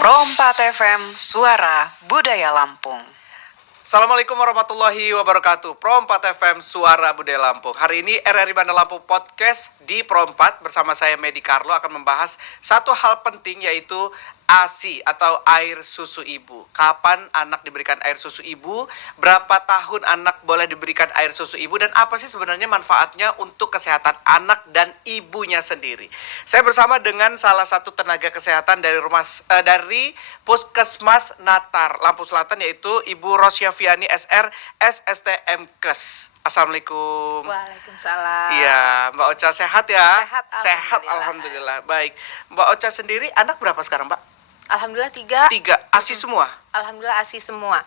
Pro 4 FM, Suara Budaya Lampung. Assalamualaikum warahmatullahi wabarakatuh. Pro 4 FM, Suara Budaya Lampung. Hari ini RRI Bandar Lampung Podcast di Pro 4 bersama saya Medi Carlo akan membahas satu hal penting, yaitu ASI atau air susu ibu. Kapan anak diberikan air susu ibu? Berapa tahun anak boleh diberikan air susu ibu? Dan apa sih sebenarnya manfaatnya untuk kesehatan anak dan ibunya sendiri? Saya bersama dengan salah satu tenaga kesehatan dari Puskesmas Natar, Lampung Selatan, yaitu Ibu Rosyafiani SR, SSTMkes. Assalamualaikum. Waalaikumsalam. Iya, Mbak Ocha sehat ya? Sehat, Alhamdulillah. Baik, Mbak Ocha sendiri anak berapa sekarang, Mbak? Alhamdulillah 3. 3, ASI semua? Alhamdulillah ASI semua.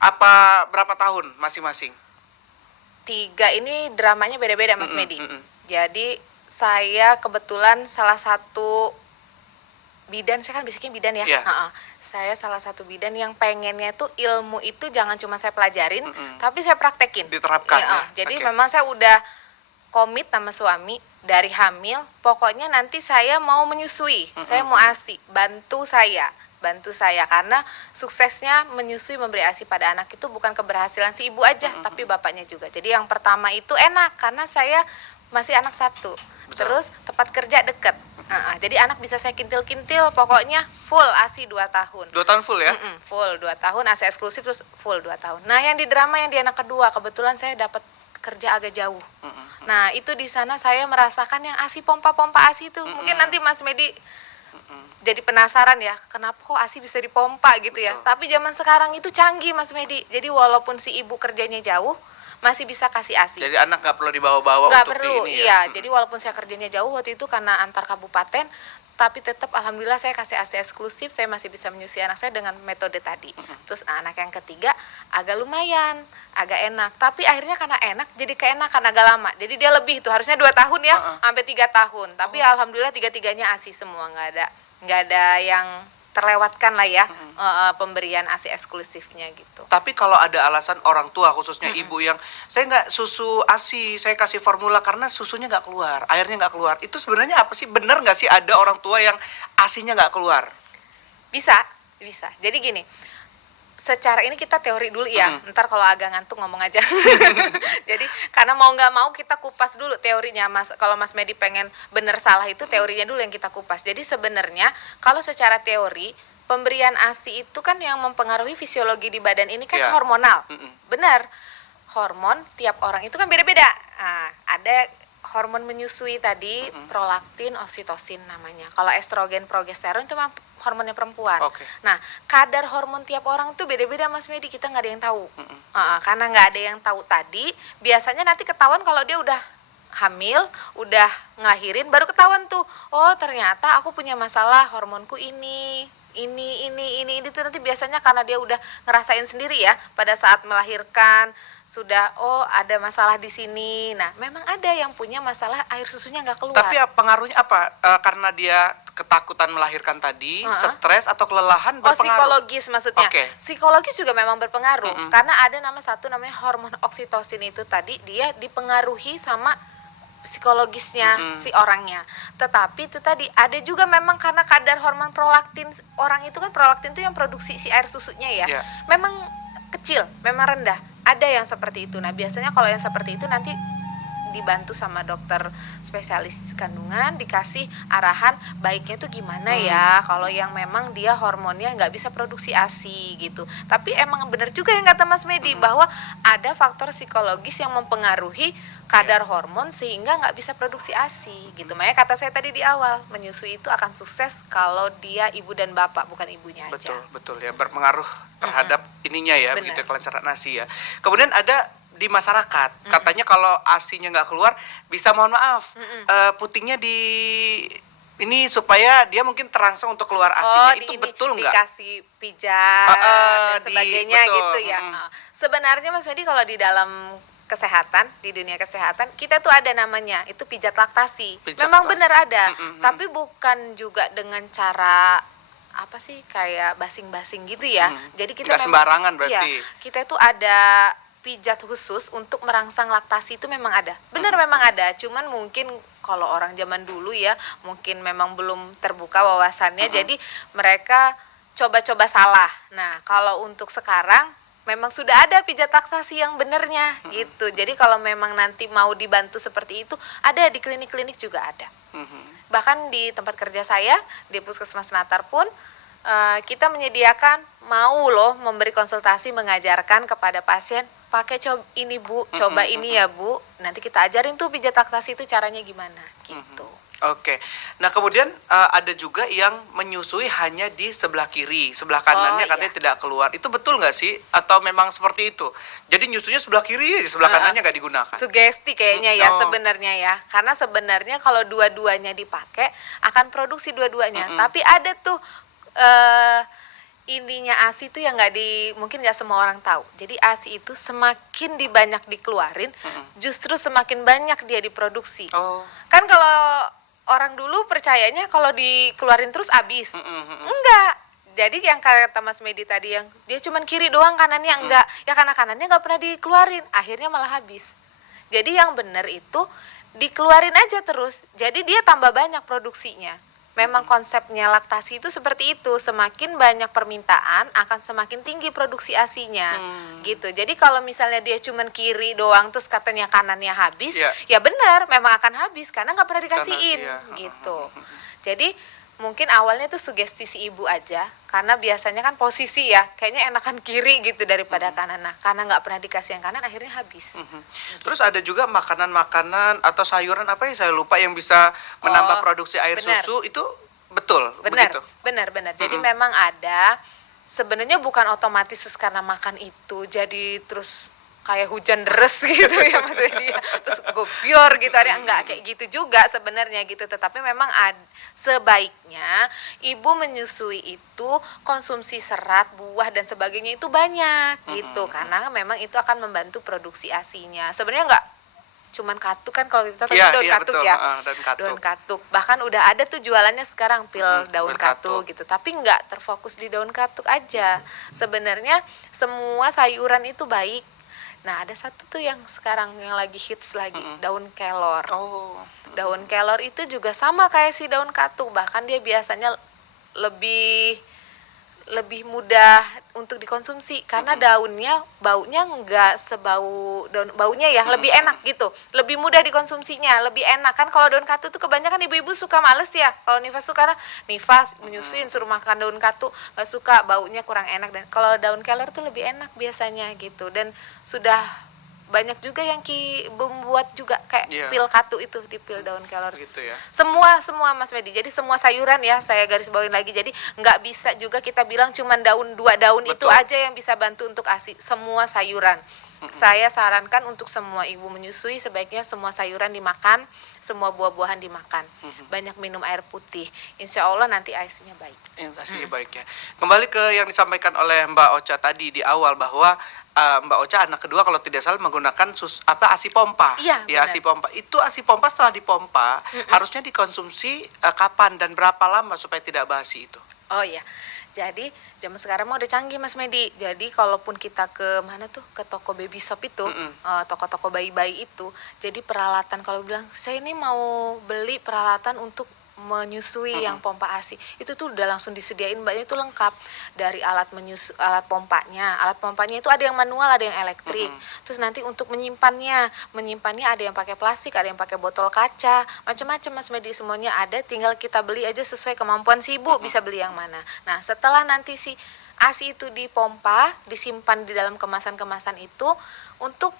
Apa berapa tahun masing-masing? 3 ini dramanya beda-beda, Mas Medi. Jadi saya kebetulan salah satu bidan, saya kan basicnya bidan ya. Yeah. Saya salah satu bidan yang pengennya tuh ilmu itu jangan cuma saya pelajarin, tapi saya praktekin. Diterapkan ya. Jadi Okay. memang saya udah komit sama suami dari hamil, pokoknya nanti saya mau menyusui, saya mau ASI, bantu saya karena suksesnya menyusui memberi ASI pada anak itu bukan keberhasilan si ibu aja, tapi bapaknya juga. Jadi yang pertama itu enak karena saya masih anak satu. Betul. Terus tempat kerja deket. Jadi anak bisa saya kintil-kintil, pokoknya full ASI 2 tahun. 2 tahun full ya? Full 2 tahun, ASI eksklusif terus full 2 tahun. Nah, yang di drama yang di anak kedua, kebetulan saya dapat kerja agak jauh. Nah, itu di sana saya merasakan yang ASI pompa-pompa ASI itu. Mungkin nanti Mas Medi jadi penasaran ya, kenapa kok ASI bisa dipompa gitu ya. Betul. Tapi zaman sekarang itu canggih, Mas Medi. Jadi walaupun si ibu kerjanya jauh, masih bisa kasih ASI. Jadi anak nggak perlu dibawa-bawa Nggak untuk perlu, ini ya? iya. Jadi walaupun saya kerjanya jauh waktu itu karena antar kabupaten, tapi tetap alhamdulillah saya kasih ASI eksklusif, saya masih bisa menyusui anak saya dengan metode tadi. Terus anak yang ketiga agak lumayan, agak enak. Tapi akhirnya karena enak, jadi keenakan agak lama. Jadi dia lebih tuh, harusnya 2 tahun ya, sampai 3 tahun. Tapi alhamdulillah 3-tiganya ASI semua, nggak ada yang terlewatkan lah ya, pemberian ASI eksklusifnya gitu. Tapi kalau ada alasan orang tua, khususnya ibu yang saya nggak susu ASI, saya kasih formula karena susunya nggak keluar, airnya nggak keluar. Itu sebenarnya apa sih? Bener nggak sih ada orang tua yang ASInya nggak keluar? Bisa. Jadi gini, secara ini kita teori dulu ya, ntar kalau agak ngantuk ngomong aja. Jadi karena mau nggak mau kita kupas dulu teorinya, Mas. Kalau Mas Medi pengen bener salah itu teorinya dulu yang kita kupas. Jadi sebenarnya kalau secara teori pemberian ASI itu kan yang mempengaruhi fisiologi di badan ini kan Yeah. hormonal. Benar. Hormon tiap orang itu kan beda-beda. Nah, ada hormon menyusui tadi, prolaktin, oksitosin namanya. Kalau estrogen, progesteron itu memang hormonnya perempuan. Oke. Nah, kadar hormon tiap orang itu beda-beda, Mas Medi. Kita nggak ada yang tahu. Karena nggak ada yang tahu tadi, biasanya nanti ketahuan kalau dia udah hamil, udah ngelahirin, baru ketahuan tuh. Oh, ternyata aku punya masalah hormonku ini itu nanti biasanya karena dia udah ngerasain sendiri ya pada saat melahirkan sudah ada masalah di sini. Nah, memang ada yang punya masalah air susunya nggak keluar. Tapi pengaruhnya apa? Karena dia ketakutan melahirkan tadi, stres atau kelelahan berpengaruh? Psikologis maksudnya. Oke. Psikologis juga memang berpengaruh. Karena ada namanya hormon oksitosin itu tadi, dia dipengaruhi sama psikologisnya si orangnya. Tetapi itu tadi ada juga memang karena kadar hormon prolaktin orang itu kan, prolaktin itu yang produksi si air susunya ya. Yeah. Memang kecil, memang rendah. Ada yang seperti itu. Nah, biasanya kalau yang seperti itu nanti dibantu sama dokter spesialis kandungan, dikasih arahan baiknya itu gimana ya kalau yang memang dia hormonnya nggak bisa produksi ASI gitu. Tapi emang benar juga yang kata Mas Medi bahwa ada faktor psikologis yang mempengaruhi kadar hormon sehingga nggak bisa produksi ASI gitu. Makanya kata saya tadi di awal, menyusui itu akan sukses kalau dia ibu dan bapak, bukan ibunya aja. Betul ya, berpengaruh terhadap ininya ya, Bener. begitu kelancaran ASI ya. Kemudian ada di masyarakat, katanya kalau ASInya nggak keluar, bisa mohon maaf, putingnya di ini supaya dia mungkin terangsang untuk keluar ASInya. Itu betul nggak? Dikasih pijat dan sebagainya betul. gitu ya. Sebenarnya Mas Medi kalau di dalam kesehatan, di dunia kesehatan, kita tuh ada namanya, itu pijat laktasi. Memang benar ada, tapi bukan juga dengan cara apa sih, kayak basing-basing gitu ya. Jadi kita nggak sembarangan berarti. Iya, kita itu ada pijat khusus untuk merangsang laktasi itu memang ada. Benar memang ada, cuman mungkin kalau orang zaman dulu ya mungkin memang belum terbuka wawasannya, Mm-mm. jadi mereka coba-coba salah. Nah, kalau untuk sekarang memang sudah ada pijat laktasi yang benernya gitu. Jadi kalau memang nanti mau dibantu seperti itu, ada di klinik-klinik juga ada. Mhm. Bahkan di tempat kerja saya di Puskesmas Natar pun kita menyediakan mau loh memberi konsultasi, mengajarkan kepada pasien pakai coba ini Bu, coba ini ya Bu. Nanti kita ajarin tuh pijat laktasi itu caranya gimana gitu. Oke. Nah, kemudian ada juga yang menyusui hanya di sebelah kiri, sebelah kanannya iya. katanya tidak keluar. Itu betul nggak sih? Atau memang seperti itu? Jadi nyusunya sebelah kiri, sebelah kanannya nggak digunakan. Sugesti kayaknya ya Oh. sebenarnya ya. Karena sebenarnya kalau dua-duanya dipakai akan produksi dua-duanya. Mm-mm. Tapi ada tuh ininya ASI itu yang mungkin nggak semua orang tahu. Jadi ASI itu semakin banyak dikeluarin, Mm-mm. justru semakin banyak dia diproduksi. Oh. Kan kalau orang dulu percayanya kalau dikeluarin terus habis. Mm-mm. Enggak. Jadi yang kata Mas Medi tadi yang dia cuman kiri doang, kanannya enggak. Ya karena kanannya nggak pernah dikeluarin, akhirnya malah habis. Jadi yang benar itu dikeluarin aja terus. Jadi dia tambah banyak produksinya. Memang konsepnya laktasi itu seperti itu, semakin banyak permintaan akan semakin tinggi produksi ASI-nya. Gitu. Jadi kalau misalnya dia cuman kiri doang terus katanya kanannya habis, Iya. ya benar, memang akan habis karena nggak pernah dikasihin. Iya. Gitu. Jadi mungkin awalnya tuh sugesti si ibu aja, karena biasanya kan posisi ya, kayaknya enakan kiri gitu daripada kanan. Nah, karena nggak pernah dikasih yang kanan, akhirnya habis. Terus ada juga makanan-makanan atau sayuran apa ya saya lupa yang bisa menambah Oh, produksi air benar. susu, itu betul Benar, begitu? benar. Jadi memang ada, sebenarnya bukan otomatis terus karena makan itu jadi terus kayak hujan deres gitu ya Mas Wedi, terus gobior gitu, ada enggak kayak gitu juga sebenarnya gitu. Tetapi memang sebaiknya ibu menyusui itu konsumsi serat, buah dan sebagainya itu banyak gitu, karena memang itu akan membantu produksi ASI-nya. Sebenarnya enggak cuman katuk kan, kalau kita tahu daun katuk betul. ya. Daun katuk. Daun katuk, bahkan udah ada tuh jualannya sekarang pil daun pil katuk gitu, tapi nggak terfokus di daun katuk aja. Sebenarnya semua sayuran itu baik. Nah, ada satu tuh yang sekarang yang lagi hits lagi, daun kelor. Oh. Daun kelor itu juga sama kayak si daun katuk, bahkan dia biasanya lebih mudah untuk dikonsumsi karena daunnya baunya nggak sebau daun, baunya ya lebih enak gitu, lebih mudah dikonsumsinya, lebih enak kan. Kalau daun katu tuh kebanyakan ibu-ibu suka males ya, kalau nifas tuh karena nifas menyusuin suruh makan daun katu nggak suka, baunya kurang enak. Dan kalau daun kelor tuh lebih enak biasanya gitu, dan sudah banyak juga yang membuat juga kayak pil katu itu, di pil daun kelor gitu ya. semua Mas Medi. Jadi semua sayuran ya, saya garis bawain lagi, jadi nggak bisa juga kita bilang cuman dua daun itu aja yang bisa bantu untuk ASI. Semua sayuran saya sarankan untuk semua ibu menyusui, sebaiknya semua sayuran dimakan, semua buah-buahan dimakan, banyak minum air putih, insya Allah nanti ASI-nya baik. ASI baik ya. Kembali ke yang disampaikan oleh Mbak Ocha tadi di awal, bahwa Mbak Ocha anak kedua kalau tidak salah menggunakan ASI pompa. Iya, ya, ASI pompa. Itu ASI pompa setelah dipompa harusnya dikonsumsi kapan dan berapa lama supaya tidak basi itu? Oh iya. Jadi zaman sekarang mah udah canggih Mas Medi. Jadi kalaupun kita ke mana tuh, ke toko baby shop itu, toko-toko bayi-bayi itu, jadi peralatan, kalau bilang saya ini mau beli peralatan untuk menyusui yang pompa ASI, itu tuh udah langsung disediain Mbaknya, itu lengkap dari alat pompanya itu ada yang manual, ada yang elektrik. Terus nanti untuk menyimpannya ada yang pakai plastik, ada yang pakai botol kaca, macam-macam Mas Medi, semuanya ada, tinggal kita beli aja sesuai kemampuan si ibu, bisa beli yang mana. Nah, setelah nanti si ASI itu dipompa, disimpan di dalam kemasan-kemasan itu, untuk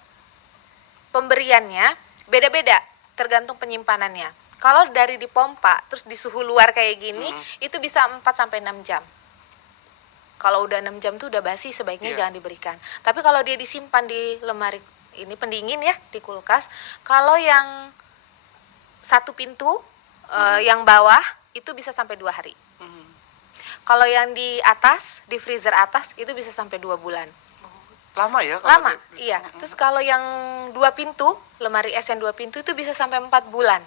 pemberiannya beda-beda tergantung penyimpanannya. Kalau dari dipompa terus di suhu luar kayak gini, itu bisa 4 sampai 6 jam. Kalau udah 6 jam tuh udah basi, sebaiknya jangan diberikan. Tapi kalau dia disimpan di lemari ini pendingin ya, di kulkas, kalau yang satu pintu yang bawah itu bisa sampai 2 hari. Kalau yang di atas, di freezer atas, itu bisa sampai 2 bulan. Lama ya? Lama, iya. Terus kalau yang 2 pintu, lemari es yang 2 pintu itu bisa sampai 4 bulan.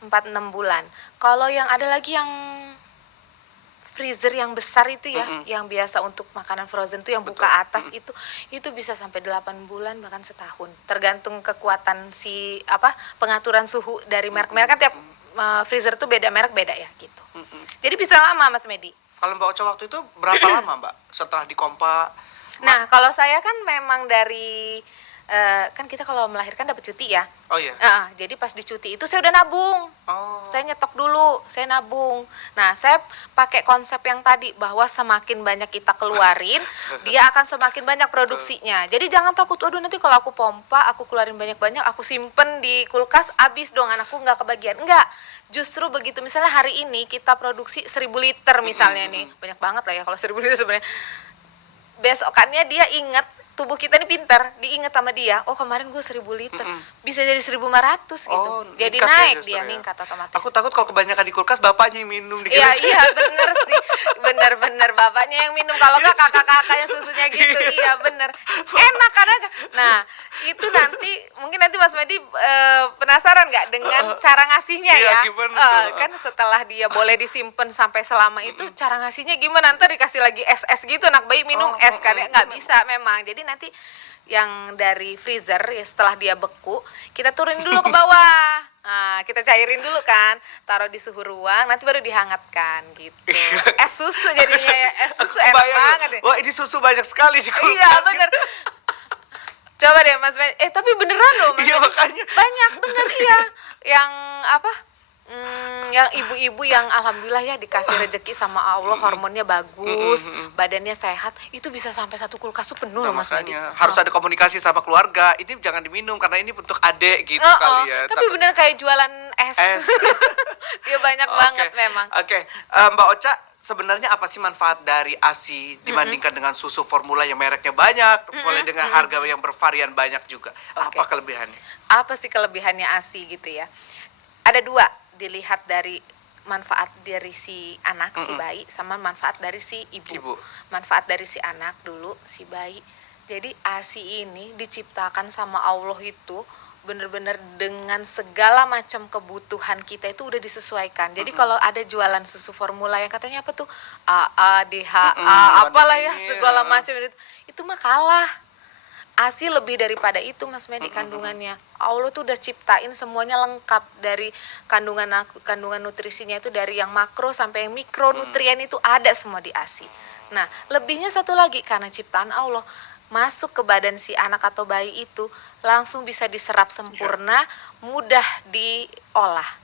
4-6 bulan. Kalau yang ada lagi yang freezer yang besar itu ya, Mm-mm. yang biasa untuk makanan frozen tuh yang buka Betul. atas itu bisa sampai 8 bulan bahkan setahun. Tergantung kekuatan si pengaturan suhu dari merek-merek, kan tiap freezer tuh beda merek beda ya gitu. Mm-mm. Jadi bisa lama Mas Medi. Kalau Mbak Ocha waktu itu berapa lama Mbak setelah dikompa? Nah, kalau saya kan memang dari kan kita kalau melahirkan dapat cuti ya. Oh iya. Jadi pas di cuti itu saya udah nabung. Oh. Saya nyetok dulu, saya nabung. Nah, saya pakai konsep yang tadi bahwa semakin banyak kita keluarin, dia akan semakin banyak produksinya. Jadi jangan takut, waduh nanti kalau aku pompa, aku keluarin banyak-banyak, aku simpen di kulkas, habis dong anakku nggak kebagian. Enggak, justru begitu. Misalnya hari ini kita produksi 1000 liter misalnya nih, banyak banget lah ya kalau 1000 liter sebenarnya. Besokannya dia ingat, tubuh kita ini pintar, diingat sama dia, oh kemarin gue 1000 liter, bisa jadi 1500 gitu. Oh, Jadi ningkat ya naik justru dia, ya. ningkat otomatis. Aku takut kalau kebanyakan di kulkas bapaknya yang minum di Iya, kulkas. iya bener sih, bener bapaknya yang minum, kalau nggak kakak-kakaknya susunya gitu. Iya bener, enak kadang. Nah itu nanti mungkin nanti Mas Medi penasaran nggak dengan cara ngasihnya Iya, ya? gimana tuh? Kan setelah dia boleh disimpan sampai selama itu, cara ngasihnya gimana? Ntar dikasih lagi es gitu, anak bayi minum es kan ya, nggak bisa memang. Jadi nanti yang dari freezer ya, setelah dia beku kita turunin dulu ke bawah. Nah, kita cairin dulu kan, taruh di suhu ruang, nanti baru dihangatkan gitu. Es susu jadinya ya, es susu enak Bayang loh. banget ya. Wah, ini susu banyak sekali di kulkas. Iya bener. Coba deh Mas Ben, tapi beneran loh Mas Iya, Ben. makanya. Banyak bener iya. Yang yang ibu-ibu yang alhamdulillah ya dikasih rezeki sama Allah, hormonnya bagus, badannya sehat, itu bisa sampai satu kulkas tuh penuh Nah, loh Mas Medi. makanya harus ada komunikasi sama keluarga. Ini jangan diminum karena ini untuk adik gitu Oh, kali ya. tapi bener kayak jualan es. Es. Dia banyak Oke. banget memang. Oke, Mbak Ocha, sebenarnya apa sih manfaat dari ASI dibandingkan dengan susu formula yang mereknya banyak, mulai dengan harga yang bervarian banyak juga? Oke. Apa kelebihannya? Apa sih kelebihannya ASI gitu ya? Ada dua, dilihat dari manfaat dari si anak, si bayi, sama manfaat dari si ibu. Manfaat dari si anak dulu, si bayi. Jadi ASI ini diciptakan sama Allah itu bener-bener dengan segala macam kebutuhan kita itu udah disesuaikan. Jadi kalau ada jualan susu formula yang katanya apa tuh AA, DHA, apalah ya segala macam itu mah kalah. ASI lebih daripada itu Mas Medi kandungannya. Allah tuh udah ciptain semuanya lengkap, dari kandungan nutrisinya itu dari yang makro sampai yang mikronutrien itu ada semua di ASI. Nah, lebihnya satu lagi, karena ciptaan Allah masuk ke badan si anak atau bayi itu langsung bisa diserap sempurna, mudah diolah.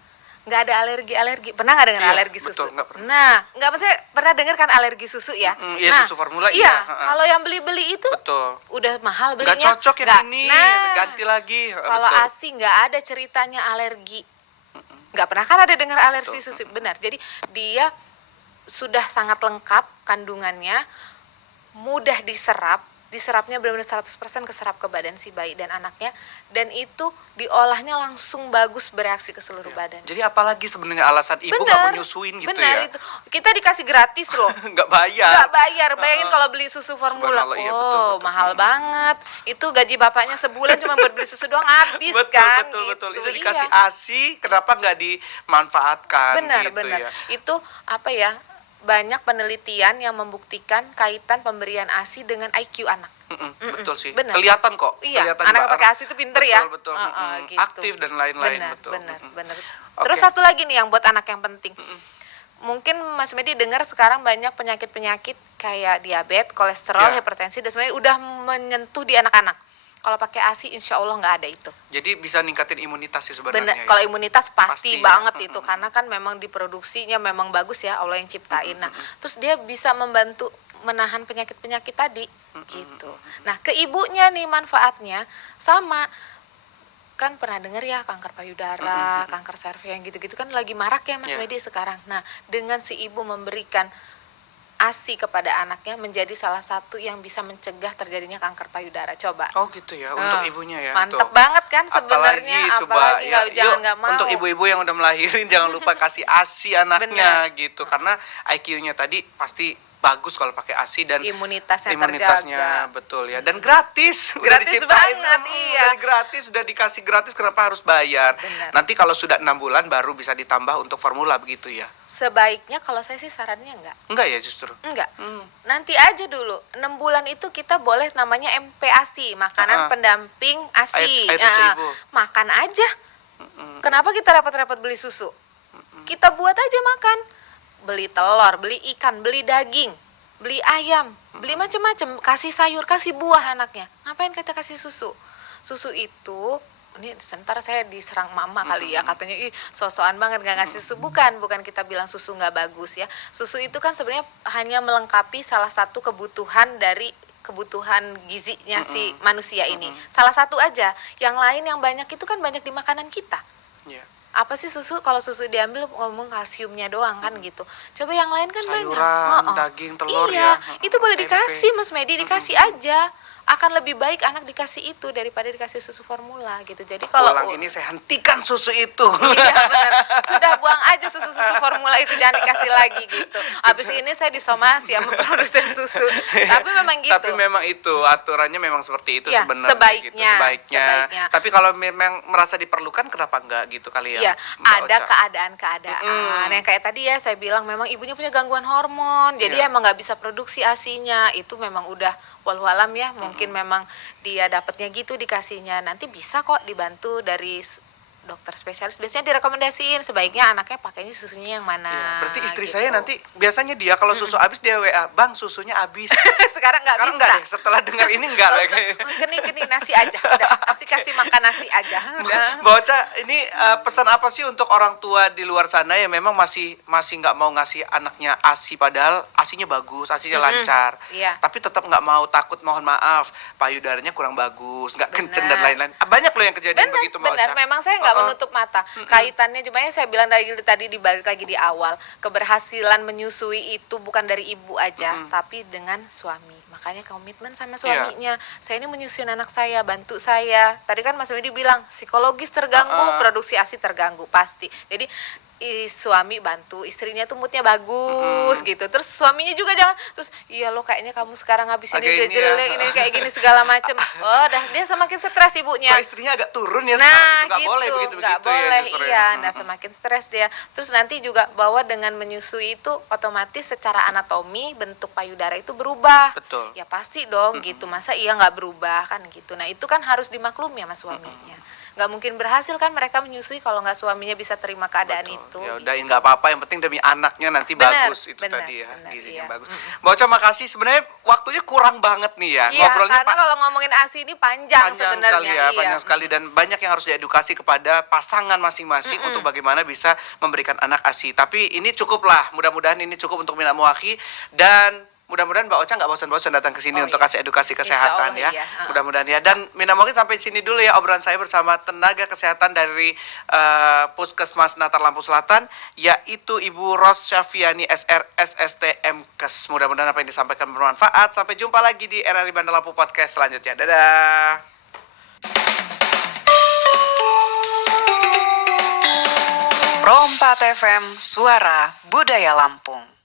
Nggak ada alergi. Pernah nggak dengar alergi susu? Betul, nggak pernah. Nah, nggak, maksudnya pernah dengar kan alergi susu ya? Iya, Nah, susu formula iya. iya. Kalau yang beli-beli itu Betul. udah mahal belinya. Nggak cocok yang Nggak. ini, Nah, ganti lagi. kalau Betul. ASI nggak ada ceritanya alergi. Nggak pernah kan ada dengar alergi susu. Benar. Jadi dia sudah sangat lengkap kandungannya, mudah diserapnya benar-benar 100% keserap ke badan si bayi dan anaknya, dan itu diolahnya langsung bagus bereaksi ke seluruh badan. Jadi apalagi sebenarnya alasan ibu nggak mau nyusuin gitu bener, ya? itu kita dikasih gratis loh. Nggak bayar. Nggak bayar. Bayangin kalau beli susu formula, Subhanallah, iya, betul. mahal banget. Itu gaji bapaknya sebulan cuma buat beli susu doang habis kan. Betul. Gitu. Itu dikasih Iya. ASI, kenapa nggak dimanfaatkan? Benar. Ya? Itu apa ya? Banyak penelitian yang membuktikan kaitan pemberian ASI dengan IQ anak. Betul sih. Bener. Kelihatan kok. Iya, Kelihatan anak Mbak. pakai ASI itu pinter ya. Betul. Gitu. Aktif dan lain-lain. Betul. Benar. Oke. Terus satu lagi nih yang buat anak yang penting. Mungkin Mas Medi dengar sekarang banyak penyakit-penyakit kayak diabetes, kolesterol, Ya. hipertensi dan sebenarnya udah menyentuh di anak-anak. Kalau pakai ASI insya Allah nggak ada itu. Jadi bisa ningkatin imunitas sih sebenarnya. Bener, ya. kalau imunitas pasti Pasti ya. banget itu, karena kan memang diproduksinya memang bagus ya, Allah yang ciptain. Nah, terus dia bisa membantu menahan penyakit-penyakit tadi gitu. Nah, ke ibunya nih manfaatnya sama, kan pernah dengar ya kanker payudara, kanker cervix yang gitu-gitu kan lagi marak ya Mas Yeah. Medi sekarang. Nah, dengan si ibu memberikan ASI kepada anaknya menjadi salah satu yang bisa mencegah terjadinya kanker payudara. Coba. Oh gitu ya, untuk ibunya ya. Mantep tuh. banget kan sebenarnya, apalagi ya, jangan yuk, nggak mau. untuk ibu-ibu yang udah melahirin jangan lupa kasih ASI anaknya gitu, karena IQ-nya tadi pasti bagus kalau pakai ASI dan Imunitasnya imunitasnya terjaga. betul ya, dan gratis. Udah Gratis diciptain, banget, iya. udah gratis, sudah dikasih gratis, kenapa harus bayar? Benar. Nanti kalau sudah 6 bulan baru bisa ditambah untuk formula begitu ya? Sebaiknya kalau saya sih sarannya Enggak ya justru? enggak. Nanti aja dulu 6 bulan itu kita boleh namanya MPASI, makanan pendamping ASI. Air susu ibu. Makan aja. Mm-mm. Kenapa kita repot-repot beli susu? Kita buat aja makan. Beli telur, beli ikan, beli daging, beli ayam, beli macam-macam, kasih sayur, kasih buah anaknya. Ngapain kita kasih susu? Susu itu, ini sebentar saya diserang mama kali ya, katanya ih sosokan banget nggak ngasih susu. Bukan kita bilang susu nggak bagus ya. Susu itu kan sebenarnya hanya melengkapi salah satu kebutuhan dari kebutuhan gizinya si manusia ini. Salah satu aja. Yang lain yang banyak itu kan banyak di makanan kita. Iya. Apa sih susu, kalau susu diambil ngomong kalsiumnya doang kan gitu. Coba yang lain kan banyak. Sayuran, daging, telur Iya, ya. itu boleh tempe. dikasih Mas Medi, dikasih aja. Akan lebih baik anak dikasih itu daripada dikasih susu formula gitu. Jadi kalau Pulang ini saya hentikan susu itu. iya benar. Sudah buang aja susu-susu formula itu, jangan dikasih lagi gitu. Habis ini saya disomasi sama produsen susu. Tapi memang gitu. Tapi memang itu aturannya memang seperti itu Ya, sebenarnya sebaiknya, gitu, sebaiknya. Tapi kalau memang merasa diperlukan kenapa enggak gitu kali ya? Iya, Mbak ada Ocha? keadaan-keadaan yang kayak tadi ya saya bilang memang ibunya punya gangguan hormon, jadi Iya. emang nggak bisa produksi ASI-nya. Itu memang udah walau alam ya, mungkin memang dia dapatnya gitu dikasihnya. Nanti bisa kok dibantu dari dokter spesialis. Biasanya direkomendasiin sebaiknya anaknya pakainya susunya yang mana. Iya, berarti istri gitu. saya nanti biasanya dia kalau susu habis dia WA, "Bang, susunya habis." sekarang nggak Sekarang bisa. enggak deh, setelah dengar ini enggak lagi. Geni nasi aja, udah kasih makan nasi aja, udah. Mbak Ocha, ini pesan apa sih untuk orang tua di luar sana yang memang masih nggak mau ngasih anaknya ASI padahal ASInya bagus, ASInya lancar, Iya. tapi tetap nggak mau, takut mohon maaf payudaranya kurang bagus, nggak kenceng dan Benar. lain-lain. Banyak loh yang kejadian begitu Mbak Benar, Ocha. memang saya nggak menutup mata. Kaitannya cuma ya saya bilang tadi dibalik lagi di awal, keberhasilan menyusui itu bukan dari ibu aja, tapi dengan suami. Makanya komitmen sama suaminya. Saya ini menyusui anak saya, bantu saya. Tadi kan Mas Widi bilang psikologis terganggu, produksi ASI terganggu pasti. Jadi suami bantu istrinya tuh moodnya bagus gitu. Terus suaminya juga jangan terus iya lo kayaknya kamu sekarang habis ini Agak udah ini jelek ya. ini kayak gini segala macem. Oh dah dia semakin stres ibunya. Kok istrinya agak turun ya Nah sekarang itu nggak gitu, boleh begitu nggak ya boleh, justru ya. iya. Nah semakin stres dia. Terus nanti juga bahwa dengan menyusui itu otomatis secara anatomi bentuk payudara itu berubah. Betul. Ya pasti dong gitu. Masa iya nggak berubah kan gitu. Nah itu kan harus dimaklumi sama suaminya. Nggak mungkin berhasil kan mereka menyusui kalau nggak suaminya bisa terima keadaan Betul. itu. Ya udah nggak apa-apa, yang penting demi anaknya nanti Benar, bagus itu benar, tadi ya, benar, gizinya iya. bagus. Mbak Ocha makasih, sebenarnya waktunya kurang banget nih ya. Iya, Ngobrolnya karena kalau ngomongin ASI ini panjang panjang sebenarnya. sekali ya, Iya. panjang sekali dan banyak yang harus diedukasi kepada pasangan masing-masing untuk bagaimana bisa memberikan anak ASI. Tapi ini cukuplah, mudah-mudahan ini cukup untuk Mina Muaki dan mudah-mudahan Mbak Ocha nggak bosan-bosan datang ke sini untuk kasih edukasi kesehatan Insya ya. Allah, iya. Mudah-mudahan ya. Dan Mina Muaki sampai sini dulu ya obrolan saya bersama tenaga kesehatan dari Puskesmas Natar Lampung Selatan, yaitu Ibu Ros Syafiani SR SST MKes. Mudah-mudahan apa yang disampaikan bermanfaat. Sampai jumpa lagi di RRI Bandar Lampung Podcast selanjutnya. Dadah. Pro 4 FM Suara Budaya Lampung.